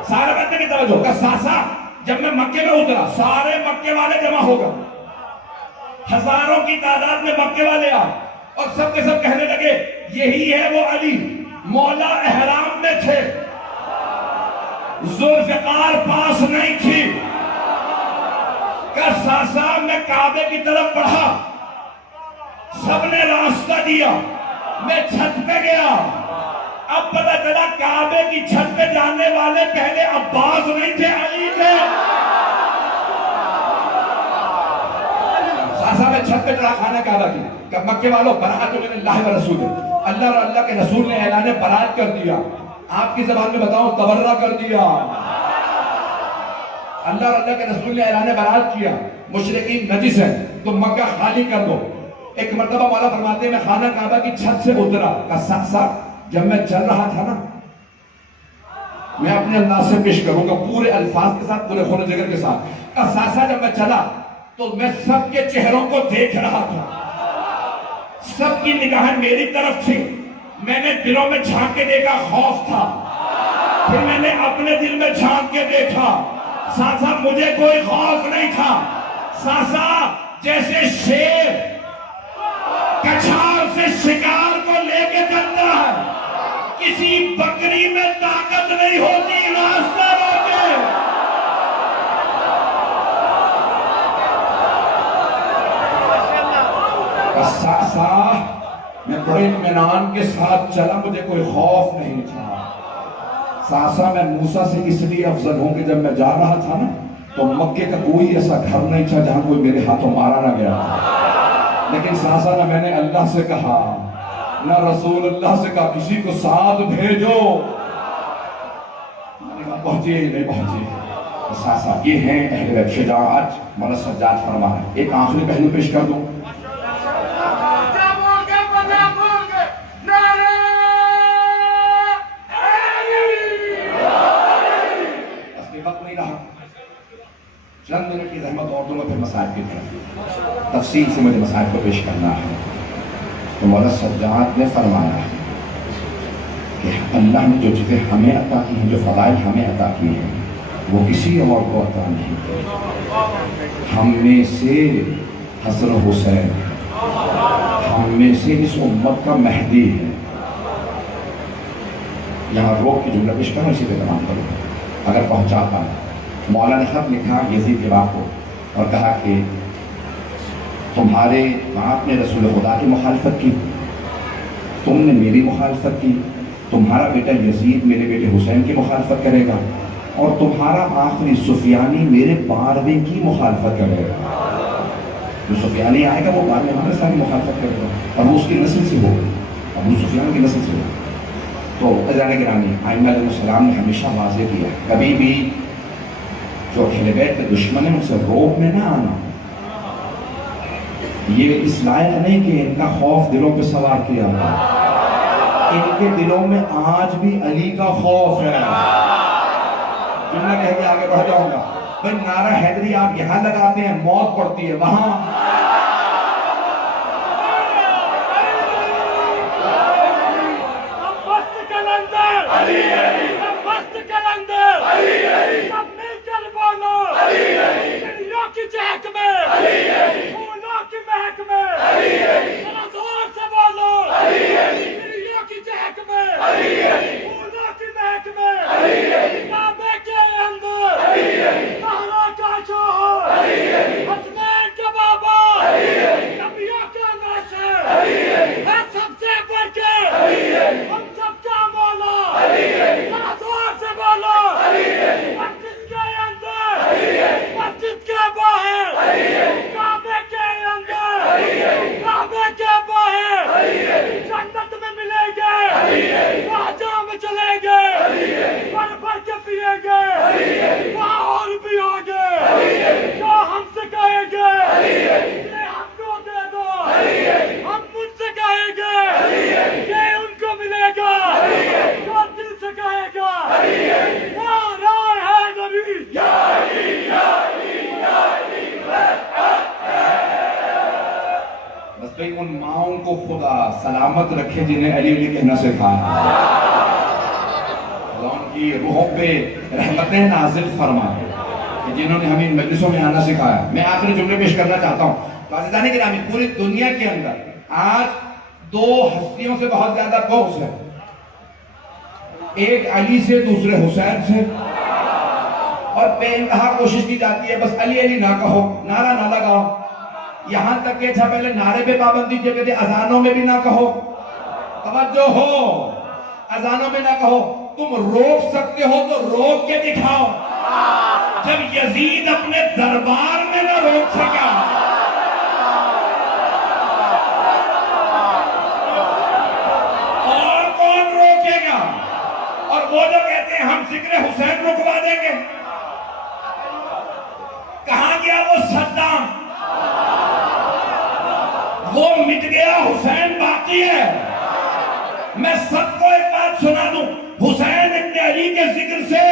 سارے بندے کی توجہ کا ساسا جب میں مکے میں اترا، سارے مکے والے جمع ہو گئے، ہزاروں کی تعداد میں مکے والے آ، اور سب کے سب کہنے لگے یہی ہے وہ علی، مولا احرام میں تھے، ذوالفقار پاس نہیں تھی. کہ ساسا میں کعبے کی طرف بڑھا، سب نے راستہ دیا، میں چھت پہ گیا. اب پتہ چلا کعبے کی چھت پہ جانے والے پہلے عباس نہیں تھے، علی تھے. ساسا میں چھت پہ چڑھا کھانا کعبہ کی کہ مکے والوں برات من اللہ و رسول، اللہ اور اللہ کے رسول نے اعلان برات کر دیا. آپ کی زبان میں بتاؤں تبرہ کر دیا. اللہ اور اللہ کے رسول نے اعلان برات کیا، مشرکین نجس ہیں تو مکہ خالی کر دو. ایک مرتبہ مولا فرماتے ہیں میں خانہ کعبہ کی چھت سے اترا، کہ ساسا جب میں چل رہا تھا نا، میں اپنے اللہ سے پیش کروں گا پورے الفاظ کے ساتھ، پورے خون و جگر کے ساتھ. ساسا جب میں چلا تو میں سب کے چہروں کو دیکھ رہا تھا، سب کی نگاہیں میری طرف تھی. میں نے دلوں میں جھانک کے دیکھا، خوف تھا. پھر میں نے اپنے دل میں جھانک کے دیکھا، ساسا مجھے کوئی خوف نہیں تھا. ساسا جیسے شیر کچھار سے شکار کو لے کے چلتا ہے، کسی بکری میں طاقت نہیں ہوتی راستہ روکے. ساسا میں بڑے اطمینان کے ساتھ چلا، مجھے کوئی خوف نہیں تھا. ساسا میں موسیٰ سے اس لیے افضل ہوں کہ جب میں جا رہا تھا نا تو مکے کا کوئی ایسا گھر نہیں تھا جہاں کوئی میرے ہاتھوں مارا نہ گیا. لیکن ساسا نہ میں نے اللہ سے کہا نہ رسول اللہ سے کہا کسی کو ساتھ بھیجو. پہنچے نہیں پہنچے. ساسا یہ ہیں اہل بیت شجاعت. مولانا سجاد فرما ہے. ایک آخری پہلو پیش کر دوں. چند منٹ کی زحمت اور دوں پھر مسائل کی طرف تفصیل سے مجھے مسائل کو پیش کرنا ہے. تو مولانا سجاد نے فرمایا ہے کہ اللہ نے جو چیزیں ہمیں عطا کی ہیں، جو فضائل ہمیں عطا کی ہیں، وہ کسی اور کو عطا نہیں. ہم میں سے حسن حسین، ہم میں سے اس امت کا مہدی ہے. یہاں روک کی جملہ پیش کروں، اسی پہ تمام کروں اگر پہنچا پائے. مولا نے خط لکھا یزید کے باپ کو اور کہا کہ تمہارے باپ نے رسول خدا کی مخالفت کی، تم نے میری مخالفت کی، تمہارا بیٹا یزید میرے بیٹے حسین کی مخالفت کرے گا، اور تمہارا آخری سفیانی میرے بارویں کی مخالفت کرے گا. جو سفیانی آئے گا وہ بارویں ہمارے ساتھ مخالفت کرے گا اور وہ اس کی نسل سے ہوگا، ابو سفیان کی نسل سے ہوگا. تو عزیزان گرامی، ائمہ علیہ السلام نے ہمیشہ واضح کیا کبھی بھی جو اہل بیت کے دشمن ہیں ان سے روب میں نہ آنا. یہ اس لائق نہیں کہ ان کا خوف دلوں پہ سوار کیا گیا. ان کے دلوں میں آج بھی علی کا خوف ہے. جملہ کہہ کے آگے بڑھ جاؤں گا. بھائی نعرہ حیدری آپ یہاں لگاتے ہیں، موت پڑتی ہے وہاں. حسنین کا بابا کو خدا سلامت رکھے جنہیں علی علی کہنا سکھایا، خدا ان کی روحوں پہ رحمتیں نازل فرمائے کہ جنہوں نے ہمیں ان مجلسوں میں آنا سکھایا۔ میں آخری جملے پیش کرنا چاہتا ہوں، عزیزان گرامی، پوری دنیا کے اندر آج دو ہستیوں سے بہت زیادہ بغض ہے، ایک علی سے، دوسرے حسین سے، اور بے انتہا کوشش کی جاتی ہے بس علی علی نہ کہو، نعرہ نہ لگاؤ، یہاں تک کہ اچھا پہلے نعرے پہ پابندی کے کہتے اذانوں میں بھی نہ کہو، توجہ ہو، اذانوں میں نہ کہو، تم روک سکتے ہو تو روک کے دکھاؤ، جب یزید اپنے دربار میں نہ روک سکا، اور کون روکے گا؟ اور وہ جو کہتے ہیں ہم ذکر حسین رکوا دیں گے، کہاں گیا وہ صدام؟ وہ مٹ گیا، حسین باقی ہے۔ میں سب کو ایک بات سنا دوں، حسین ابن علی کے ذکر سے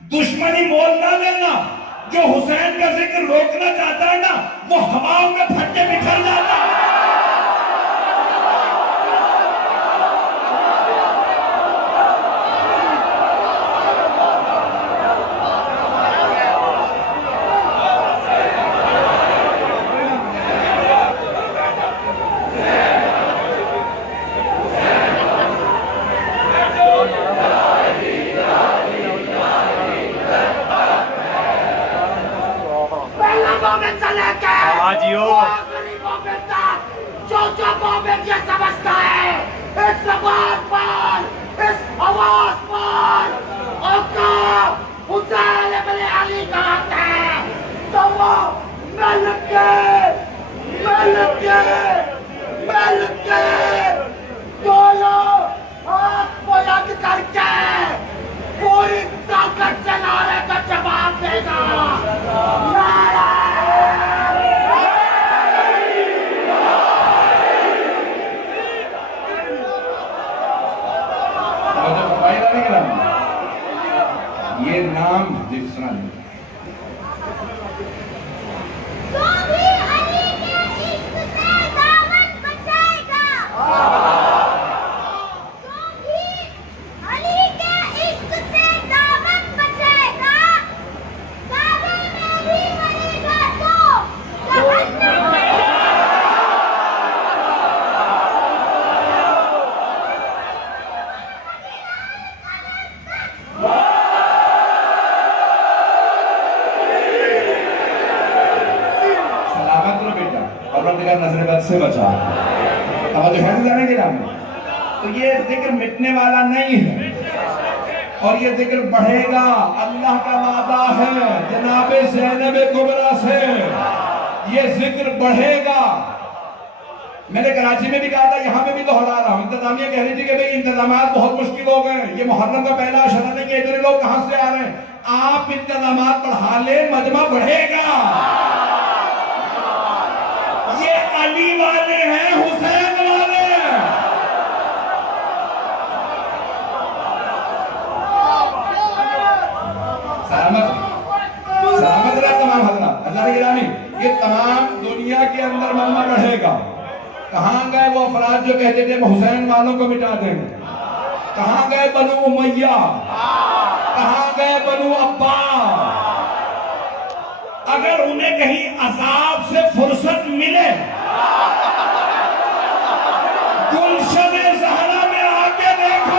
دشمنی مول نہ لینا، جو حسین کا ذکر روکنا چاہتا ہے نا وہ ہواؤں میں پھٹ کے بکھر جاتا ہے۔ جو مومن یہ سمجھتا ہے اس زبان پر، اس آواز پر آقا حسین ابن علی کا حق ہے، تو وہ مل کے دونوں ہاتھ بلند کر کے پوری طاقت سے نعرے کا جواب دے گا۔ نعرہ یہ نام جس سنا لیں تو بھی علی کے عشق سے دامن بچائے گا، تو بھی علی کے عشق سے دامن بچائے گا، کعبے میں بھی مرے گا تو جہنم میں نظر بد سے بچا۔ توجہ ہے جانے کے نام میں، تو یہ ذکر مٹنے والا نہیں ہے اور یہ ذکر بڑھے گا، اللہ کا وعدہ ہے جناب زینب کبریٰ سے، یہ ذکر بڑھے گا۔ میں نے کراچی میں بھی کہا تھا، یہاں میں بھی دہرا رہا ہوں، انتظامیہ کہہ رہی تھی کہ بھئی انتظامات بہت مشکل ہو گئے، یہ محرم کا پہلا عشرہ نہیں کہ اتنے لوگ کہاں سے آ رہے ہیں، آپ انتظامات بڑھا لیں، مجمع بڑھے گا۔ یہ علی والے ہیں، حسین والے ہیں۔ سلامت رہا تمام حضرات، حضرات گرامی، یہ تمام دنیا کے اندر مجمع بڑھے گا۔ کہاں گئے وہ افراد جو کہتے تھے حسین والوں کو مٹا دیں گے؟ کہاں گئے بنو امیہ؟ کہاں گئے بنو عباس؟ اگر انہیں کہیں عذاب سے فرصت ملے، گلشن زہرا میں آ کے دیکھو،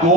2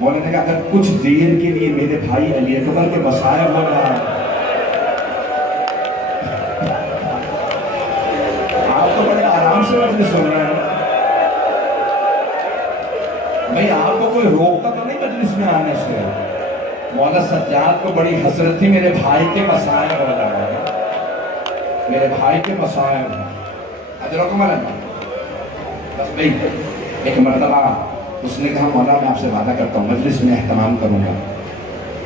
مولانا نے کہا اگر کچھ دیر کے لیے میرے بھائی علی اکبر کے مصائب ہو رہا ہے، آپ تو بڑے آرام سے مجلس سن رہے ہیں بھائی، آپ کو کوئی روکتا تو نہیں مجلس میں آنے سے؟ مولانا سجاد کو بڑی حسرت تھی، میرے بھائی کے مصائب ہو رہا ہے، میرے بھائی کے مصائب ہیں۔ اجرکم اللہ۔ بس بھائی ایک مرتبہ اس نے کہا مولانا میں آپ سے وعدہ کرتا ہوں مجلس میں اہتمام کروں گا۔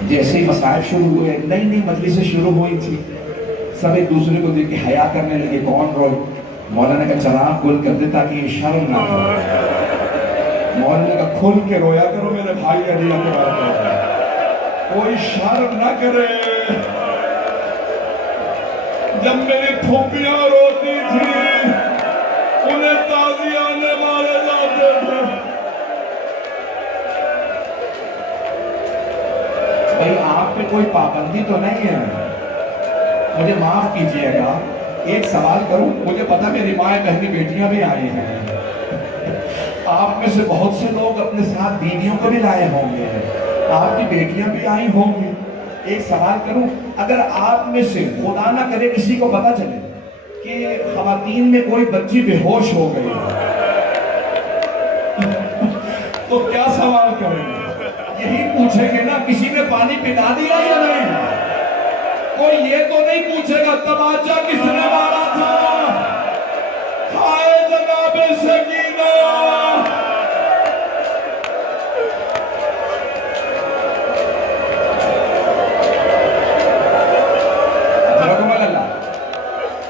جیسے ہی مصائب شروع ہوئے، نئی نئی مجلسیں شروع ہوئی تھی، سب ایک دوسرے کو دیکھ کے حیا کرنے لگے، کون روئے؟ مولانا کا چراغ کھول کر دے تاکہ یہ شرم نہ ہو۔ مولانا کا کھل کے رویا کرو میرے بھائی علی اکبر کو، کوئی شرم نہ کرے۔ جب میری پھوپھیاں روتی تھی انہیں تازیانے مارے جاتے تھے۔ بھائی آپ پہ کوئی پابندی تو نہیں ہے، مجھے معاف کیجئے گا، ایک سوال کروں؟ مجھے پتا میری ماں بہنی بیٹیاں بھی آئی ہیں، آپ میں سے بہت سے لوگ اپنے ساتھ بیویوں کو بھی لائے ہوں گے، آپ کی بیٹیاں بھی آئی ہوں گی۔ ایک سوال کروں، اگر آپ میں سے خدا نہ کرے کسی کو پتا چلے کہ خواتین میں کوئی بچی بے ہوش ہو گئی تو کیا سوال کریں گے؟ یہی پوچھیں گے نا کسی نے پانی پلا دیا یا نہیں؟ کوئی یہ تو نہیں پوچھے گا تماچا کس نے مارا تھا؟ ہائے جناب سکینہ!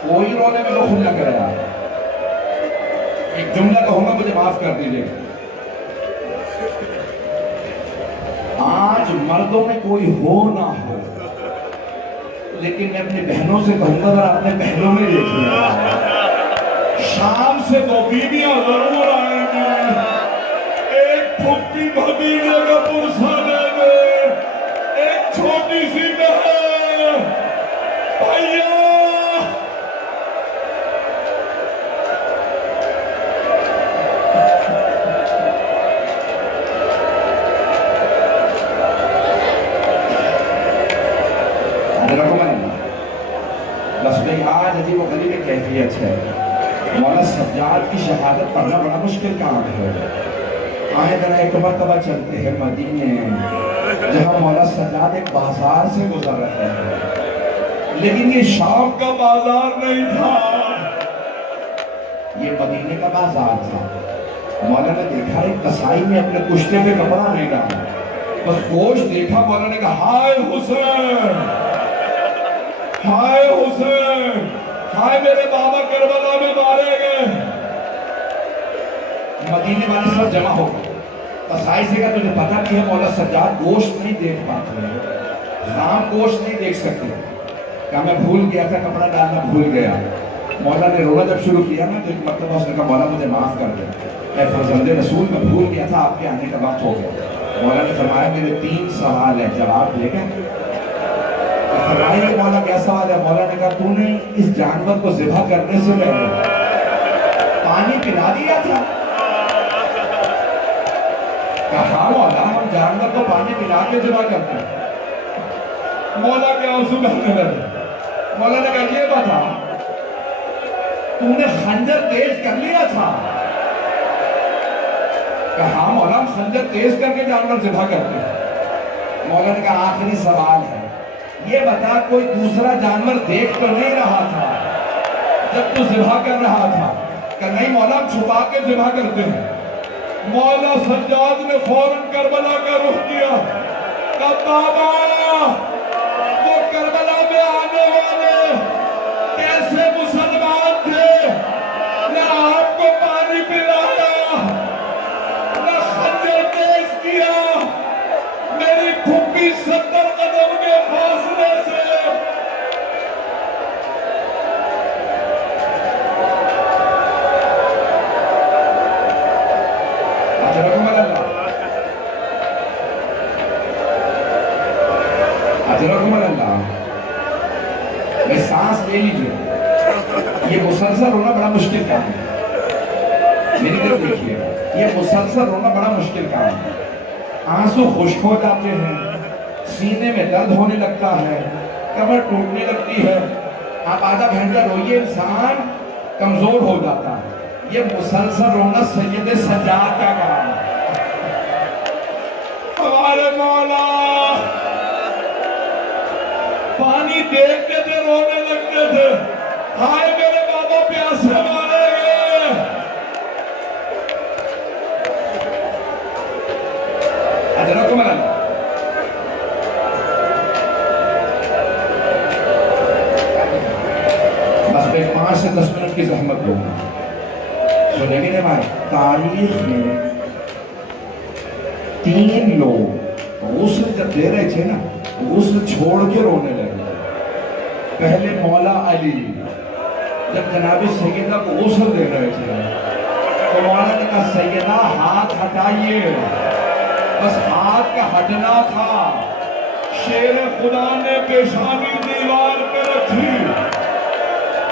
کوئی رونے میں دخل نہ کرے گا۔ ایک جملہ کہوں گا، مجھے معاف کر دیجئے۔ آج مردوں میں کوئی ہو نہ ہو، لیکن میں اپنی بہنوں سے کہوں گا اگر اپنے بہنوں میں دیکھیں شام سے دو بیویاں ضرور آئیں گی، ایک پھوپھی بھتیجے کا پرسہ دے دے، ایک چھوٹی سی بہن بھائیا بس بھئی آج عجیب و غریب کیفیت ہے۔ مولانا سجاد کی شہادت پڑھنا بڑا مشکل کام ہے۔ آئیں ذرا ایک مرتبہ چلتے ہیں مدینے، جہاں مولانا سجاد ایک بازار سے گزر رہے ہیں، لیکن یہ شام کا بازار نہیں تھا، یہ مدینے کا بازار تھا۔ مولانا نے دیکھا ایک قصائی نے اپنے کشتے پہ کپڑا نہیں ڈالا، بس گوشت دیکھا، مولانا نے کہا ہائے حسین، ہائے حسین، ہائے میرے بابا کربلا میں مارے گئے۔ مدینے والے سب جمع ہو گئے، قصائی سے کہا تجھے پتہ نہیں ہے مولانا سجاد گوشت نہیں دیکھ پاتے ہیں، خام گوشت نہیں دیکھ سکتے۔ کہا میں بھول گیا تھا، کپڑا ڈالنا بھول گیا۔ مولانا نے رونا جب شروع کیا نا تو ایک مرتبہ اس نے کہا مولانا مجھے معاف کر دے، اے فرزند رسول میں بھول گیا تھا، آپ کے آنے کا وقت ہو گیا۔ مولانا نے فرمایا میرے 3 سوال ہیں، جواب دے گا؟ فرمایا مولانا کیا سوال ہے؟ مولانا نے کہا تو نے اس جانور کو ذبح کرنے سے پہلے پانی پلا دیا تھا؟ کہا مولانا ہم جانور کو پانی پلا کے ذبح کرتے ہیں۔ مولانا کے آنسو بہنے لگے۔ مولانا نے کہا یہ بتا تو نے خنجر تیز کر لیا تھا؟ کہا مولانا ہم خنجر تیز کر کے جانور ذبح کرتے ہیں۔ مولانا نے کہا آخری سوال ہے، یہ بتا کوئی دوسرا جانور دیکھ تو نہیں رہا تھا جب تو ذبح کر رہا تھا؟ کہ نہیں مولا ہم چھپا کے ذبح کرتے ہیں۔ مولا سجاد نے فوراً کربلا کا رخ کیا، کہا بابا وہ کربلا میں آنے والے کیسے مسلمان تھے، نہ آپ کو پانی پلایا نہ خنجر تیز کیا، میری پھوپھی 70 قدم کے فاصلے سے میں سانس لے لیجئے، یہ مسلسل رونا بڑا مشکل کام ہے، میری طرف دیکھیے، یہ مسلسل رونا بڑا مشکل کام ہے۔ آنسو خشک ہو جاتے ہیں، سینے میں درد ہونے لگتا ہے، کمر ٹوٹنے لگتی ہے، آپ آدھا گھنٹہ روئیے انسان کمزور ہو جاتا ہے۔ یہ مسلسل رونا سید سجاد کا کام ہے۔ ہمارے مولا پانی دیکھتے تھے رونے لگتے تھے، ہائے میرے بابا پیاسے مارے گئے۔ حضرت عمر بس میں 5 سے 10 منٹ کی زحمت لوں گا۔ سنیں گے بھائی، تاریخ میں 3 لوگ غسل جب دے رہے تھے نا، غسل چھوڑ کے رونے لگے۔ پہلے مولا علی جب جناب سیدہ کو غسل دے رہے تھے تو مولا نے کہا سیدہ ہاتھ ہٹائیے، بس ہاتھ کا ہٹنا تھا۔ شیر خدا نے پیشانی دیوار پہ رکھی۔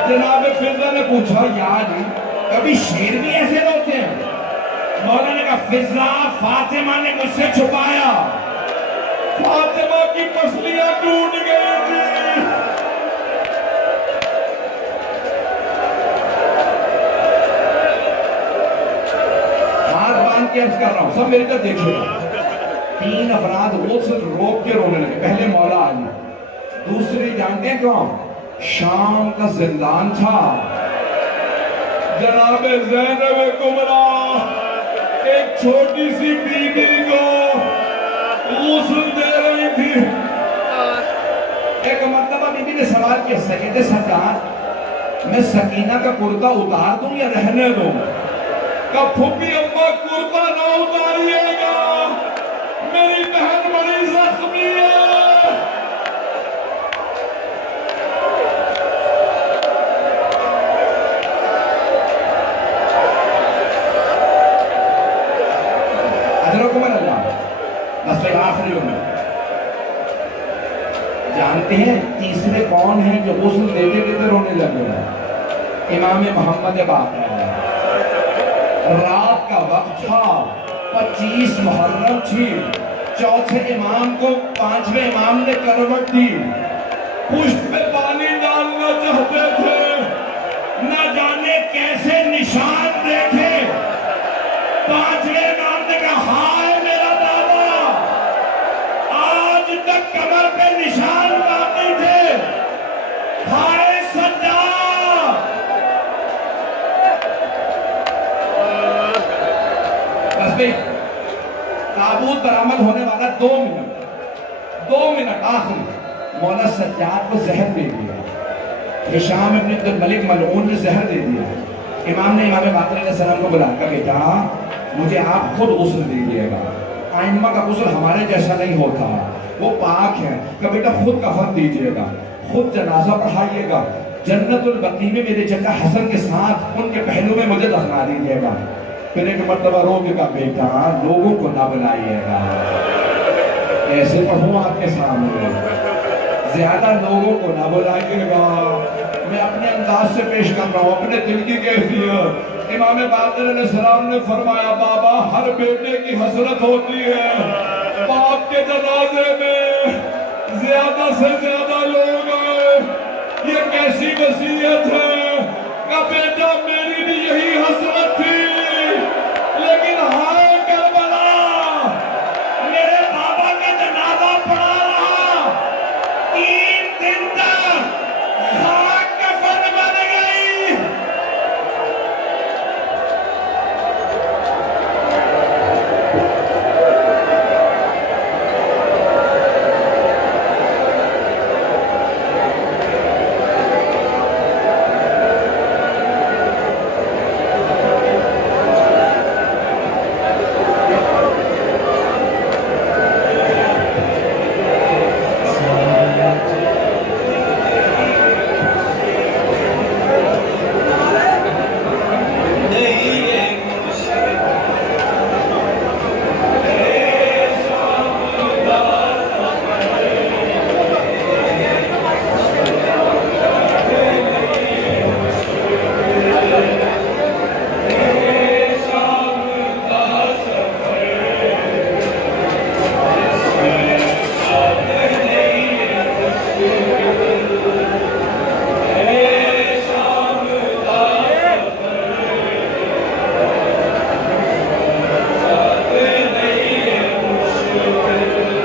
جناب فضہ نے پوچھا یا علی کبھی شیر بھی ایسے روتے ہیں؟ مولا نے کہا فضہ فاطمہ نے مجھ سے چھپایا، فاطمہ کی پسلیاں ٹوٹ گئی تھی۔ ہاتھ باندھ کے عرض کر رہا ہوں، سب میرے طرف دیکھیے گا۔ 3 افراد غسل روک کے رونے لگے۔ پہلے مولا علی، دوسری جانتے ہیں کون؟ شام کا زندان تھا، جناب زینب کبریٰ ایک چھوٹی سی بی بی کو غسل دے رہی تھی۔ ایک مرتبہ بی بی نے سوال کیا سید سرکار میں سکینہ کا کرتا اتار دوں یا رہنے دوں؟ کہا پھوپھی اماں کرتا نہ اتاریے گا، میری بہن بڑی زخمی ہے۔ مسئلہ آخری میں جانتے ہیں تیسرے کون ہیں جو غسل دیتے دیتے رونے لگے ہیں؟ امام محمد باقر۔ رات کا وقت تھا، 25 محرم تھی، چوتھے امام کو 5ویں امام نے کروٹ دی، پشت پہ پانی ڈالنا چاہتے تھے، نہ جانے کیسے نشان دیکھے۔ 5ویں امام نے کہا ہائے میرا بابا، آج تک کمر پہ نشان باقی تھے، ہائے سجاد۔ بس بھئی تابوت برآمد ہونے والا 2 منٹ آخری، مولا سجاد کو زہر دے دیا، ہشام ابن عبد الملک ملعون نے زہر دے دیا۔ امام نے امام باقر علیہ السلام کو بلا کر بیٹا مجھے آپ خود غسل دیجیے گا، ائمہ کا غسل ہمارے جیسا نہیں ہوتا، وہ پاک ہے، کہ بیٹا خود کفن دیجیے گا، خود جنازہ پڑھائیے گا، جنت البقیع میں میرے چچا حسن کے ساتھ ان کے پہلو میں مجھے دفنا دیجیے گا۔ پھر ایک مرتبہ رو کے کہا بیٹا لوگوں کو نہ بلائیے گا، ایسے پڑھوں آپ کے سامنے، زیادہ لوگوں کو نہ بلائیے گا، میں اپنے انداز سے پیش کر رہا ہوں، اپنے دل کی کیفیت۔ امام باقر علیہ السلام نے فرمایا بابا ہر بیٹے کی حسرت ہوتی ہے، باپ کے جنازے میں زیادہ سے زیادہ لوگ آئے، یہ کیسی وصیت ہے کہ بیٹا میری بھی یہی حسرت تھی، لیکن ہائے کربلا میرے بابا کا جنازہ پڑا رہا، 3 دن تک خاک کفن بن گئی۔ Hallelujah.